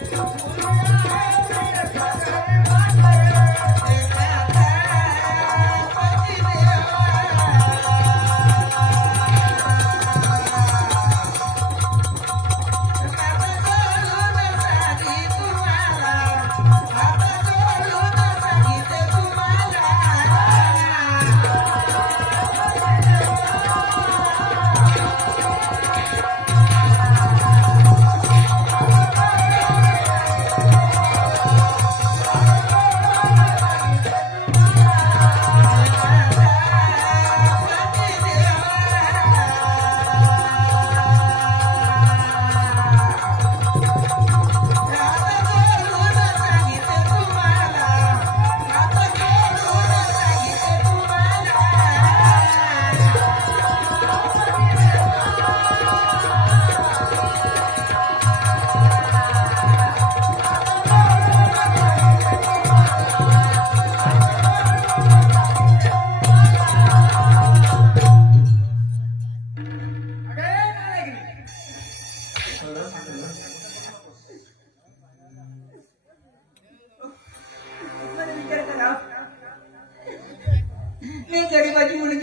Yeah.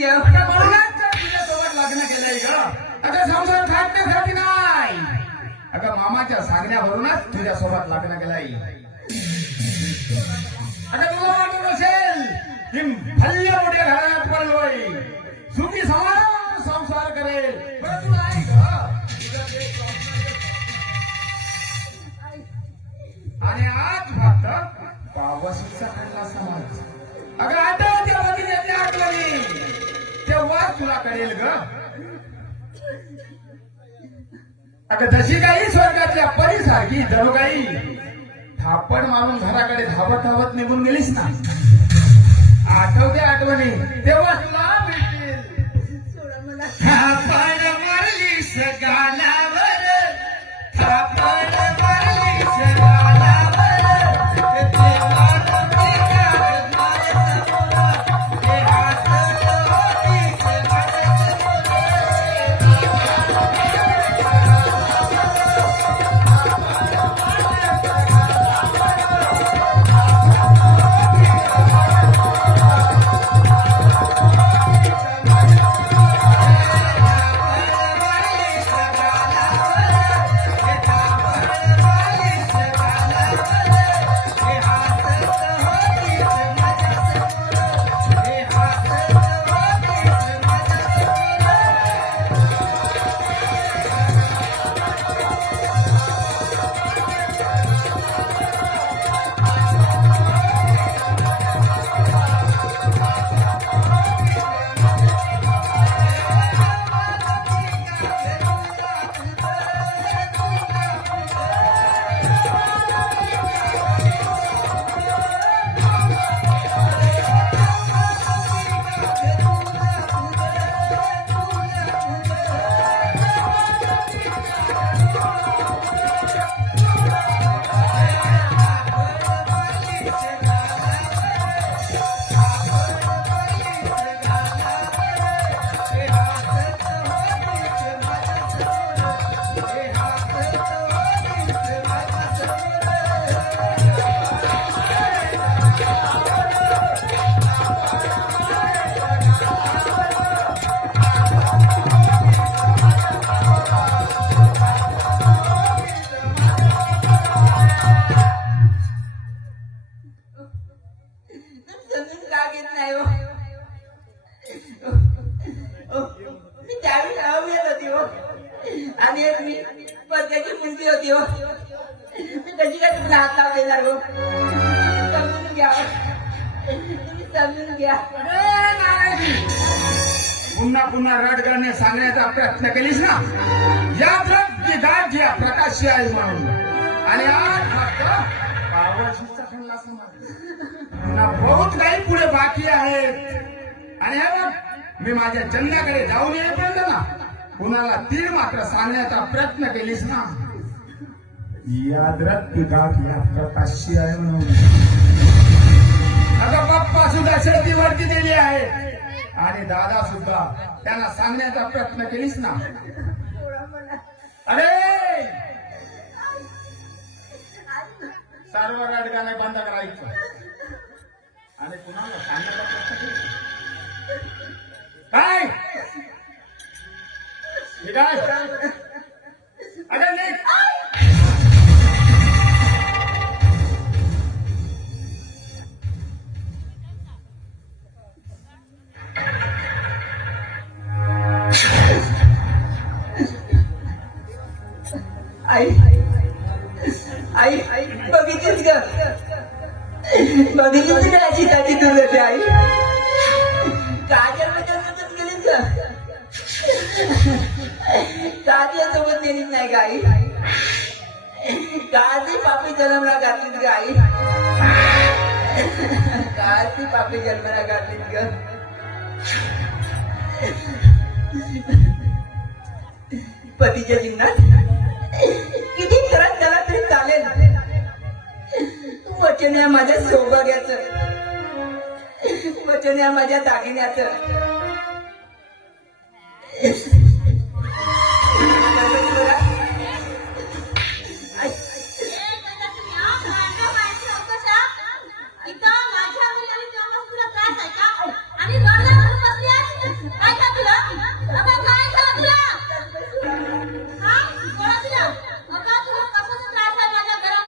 तुझ्यासोबत लग्न केलंय ग. अगं संसार थाटण्यासाठी नाही. अगं मामाच्या सांगण्यावरूनच तुझ्यासोबत लग्न केलंय. अगं तुला वाटत असेल की भल्य मोठ्या घराण्यात पडलोय. सुखी समाधान संसार करेल. बरं तुला आहे आणि आज फक्त पावसाचा खाल्ला समाज. अगं आता त्या भगिनीची आठवणी तेव्हा तुला कळेल ग. अगं जशी काही स्वर्गातल्या परीसारखी काही थापड मारून घराकडे धावत धावत निघून गेलीस ना? आठवते आठवणी तेव्हा तुला भेटतील सोडा मला. थापड मारलीस गालावर समजून का पुन्हा पुन्हा रडगाणे सांगण्याचा प्रयत्न केलीस ना? या प्रकाशी आहे म्हणून आणि आज फक्त पावसाचा खल्ला समाज बहुत काही पुढे बाकी आहेत. आणि मी माझ्या जन्माकडे जाऊन येईपर्यंत ना कुणाला तीळ मात्र सांगण्याचा प्रयत्न केलीस ना? याद रख की दाट या प्रकाशी आहे म्हणून. आता पप्पा सुद्धा शेतीवरती दिली आहे आणि दादा सुद्धा त्यांना सांगण्याचा प्रयत्न केलीस ना? सोडा मला. अरे सर्व बंद करायचं? आणि कुणाला सांगण्याचा काय? अगं नाही आई बघितलीच ग. बघितलीच ग अशी त्याची दुर्गती आई. काजल सोबत गेलीस का काजल सोबत नेलीच नाही का आई. काळजी पापी जन्मला घातलीच ग आई. काळजी पापी जन्मला घातलीच ग. पतीच्या जिन्नात किती त्रास वचन या माझ्या सौभाग्याचं वचन या माझ्या दागिन्याचं.